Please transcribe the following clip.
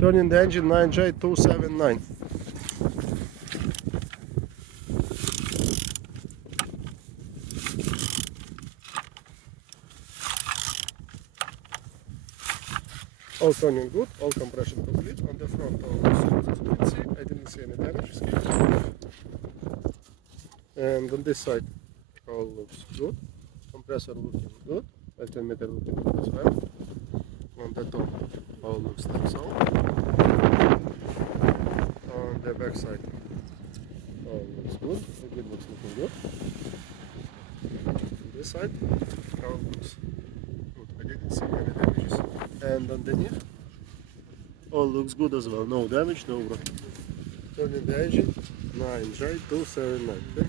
Turning the engine 9J279. All turning good, all compression complete. On the front, all looks as you can see. I didn't see any damage escapes. And on this side, all looks good. Compressor looking good. Altimeter looking good as well. On the top, all looks like so. On the back side, all looks good. The grid looks looking good. On this side, all looks good. I didn't see any damages. And underneath, all looks good as well. No damage, no broken. Turning the engine 9J279.